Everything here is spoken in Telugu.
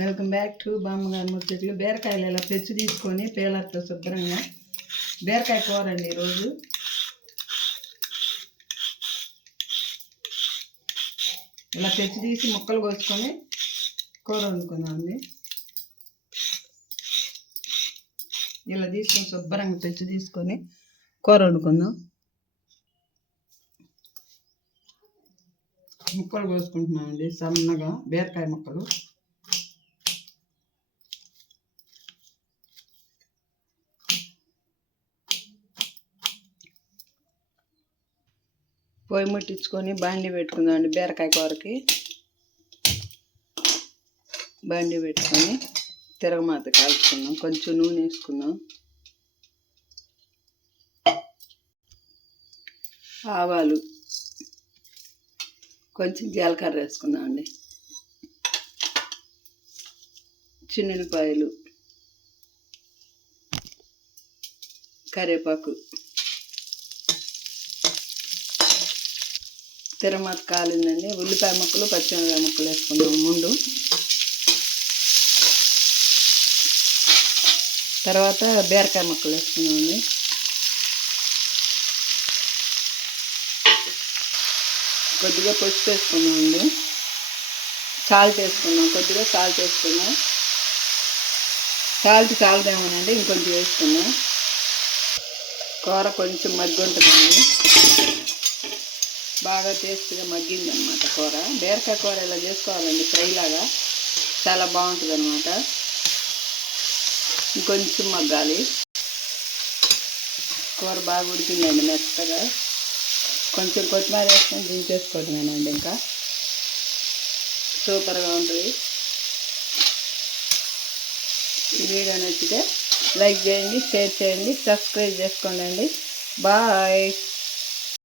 వెల్కమ్ బ్యాక్ టు బామ్మగారి ముచ్చట్లు. బీరకాయలు ఇలా పెచ్చు తీసుకొని పేలర్తో శుభ్రంగా బీరకాయ కూర అండి ఈరోజు. ఇలా పెచ్చు తీసి ముక్కలు కోసుకొని కూర వండుకున్నామండి. ఇలా తీసుకొని శుభ్రంగా పెచ్చు తీసుకొని కూర వండుకుందాం. ముక్కలు కోసుకుంటున్నామండి సన్నగా బీరకాయ ముక్కలు. పొయ్యి ముట్టించుకొని బాండి పెట్టుకుందామండి. బీరకాయ కూరకి బాండి పెట్టుకొని తిరగమాత కాల్చుకుందాం. కొంచెం నూనె వేసుకుందాం. ఆవాలు, కొంచెం జీలకర్ర వేసుకుందామండి. చిన్నులపాయలు, కరివేపాకు, తిరగమాత కాలిందండి. ఉల్లిపాయ ముక్కలు, పచ్చిమిరపకాయ ముక్కలు వేసుకుందాం ముందు. తర్వాత బీరకాయ ముక్కలు వేసుకుందామండి. కొద్దిగా పసుపు వేసుకున్నామండి. సాల్ట్ వేసుకున్నాం. కొద్దిగా సాల్ట్ వేసుకున్నాం. సాల్ట్ చాలదేమోనండి, ఇంకొంచెం వేసుకున్నాం. కూర కొంచెం మగ్గి ఉంటుందండి. బాగా టేస్ట్గా మగ్గింది అనమాట కూర. బీరకాయ కూర ఇలా చేసుకోవాలండి, ఫ్రైలాగా చాలా బాగుంటుంది అనమాట. ఇంకొంచెం మగ్గాలి. కూర బాగా ఉడికిందండి మెత్తగా. కొంచెం కొత్తిమీర వేసుకొని దించేసుకోవడమేనండి. ఇంకా సూపర్గా ఉంటుంది. ఈ వీడియో నచ్చితే లైక్ చేయండి, షేర్ చేయండి, సబ్స్క్రైబ్ చేసుకోండి. బాయ్.